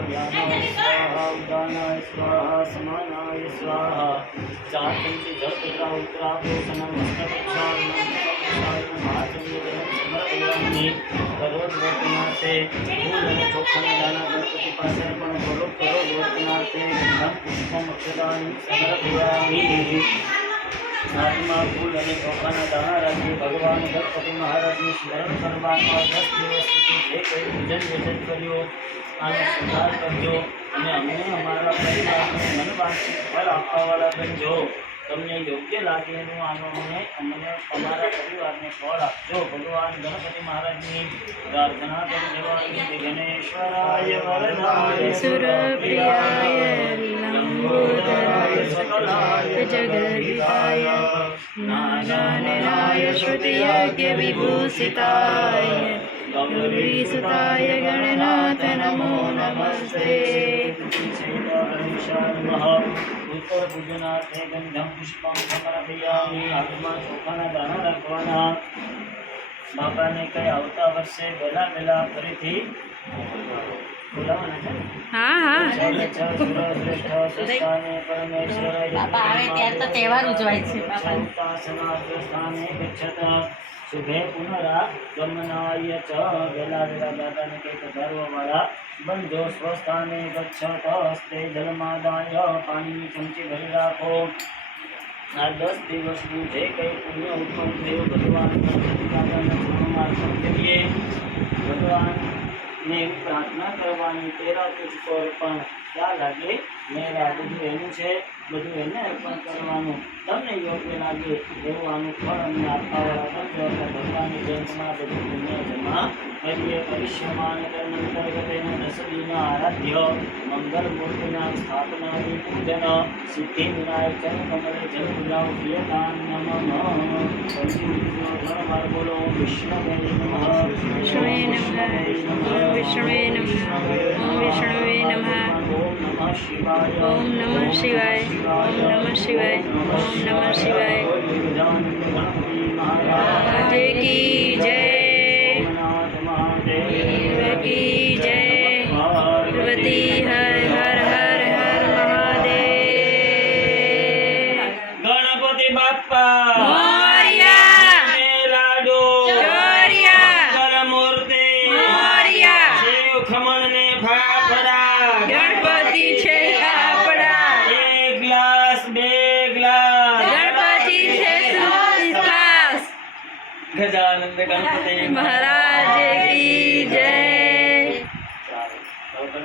ज्ञानाय स्वाहा उदानाय स्वाहा समानाय स्वाहा चार चमचे जल पुत्रा उत्तरा पोषणम मस्तकक्षालनम महाचंद्र करोड़ वर्तनार्थे फूल અને ચોખાના દાણા ગણપતિ પાસે પણ કરોડ વર્તનાર્થે ધન પુષ્પમ અક્ષરાણી સમર્પયામિ हाथમાં ફૂલ અને ચોખાના દાણા રાખી ભગવાન ગણપતિ મહારાજનું સ્મરણ કરવામાં 10 દિવસ સુધી જે કંઈ પૂજન વિજન કર્યું આનો સુધાર કરજો અને અમને અમારા પરિવારને મનવાંછિત ફળ આપવાવાળા બનજો તમને યોગ્ય લાગે એનું આનો અમને અમારા પરિવારને ફળ આપજો ભગવાન ગણપતિ મહારાજની પ્રાર્થના કરી દેવાની વિઘ્નેશ્વરાય વરદાય સુરપ્રિયાય લંબોદરાય સકલાય જગદીતાય નારાયણાય શ્રુતિયજ્ઞ વિભૂષિતાય गौरीसुताय गणनाथ नमो नमस्ते उत्तर पूजनार्थे गंधम पुष्पम समर्पयामि हाथમાં ચોખાના દાણા રાખવાના બાપાને કઈ આવતા વર્ષે વહેલા ફરીથી બોલાવવાના છે હા હા બાપા આવે ત્યારે તો તહેવાર ઉજવાય છે બાપા શુભે પુનરાગમનાય ચ વેલા દાદાને કંઈ પધારવાવાળા બંધો સ્વસ્થાને ગચ્છત હસ્તે જલમાદાય પાણીની ચમચી ભરી રાખો આ 10 દિવસનું જે કંઈ પુણ્ય ઉત્પન્ન થયું ભગવાન ગણપતિ દાદાના ચરણોમાં અર્પણ કરીએ ભગવાનને એવી પ્રાર્થના કરવાની તેરા તુજકો અર્પણ ક્યાં લાગે મેરા બધું એનું છે બધું એને અર્પણ કરવાનું તમને યોગ્ય લાગે એવું આનું ફળ અમને આપવાવાળા બનજો ભગવાનની જયંતમાં બધું પુણ્ય જમા કરીએ પરિશ્રમાન કર્મ અંતર્ગત એના 10 દિન આરાધ્ય મંગલ મૂર્તિના સ્થાપનાની પૂજન સિદ્ધિ વિનાયક જન કમળે જન પૂજાઓ પ્રિયતાન નમઃ ધર્માર બોલો વિષ્ણવે નમઃ વિષ્ણવે નમઃ વિષ્ણવે નમઃ વિષ્ણવે નમઃ ओम नमः शिवाय ओम नमः शिवाय ओम नमः शिवाय महाराज की जय की जय पार्वती हर हर हर हर महादेव गणपति बाप्पा मोरया लाडो चोरिया मूर्ति मोरया शिव खमण ने फाफड़ा गणपति छे आपड़ा एक ग्लास बे ग्लास गणपति छे सुपास गजानंद गणपति महाराज की जय।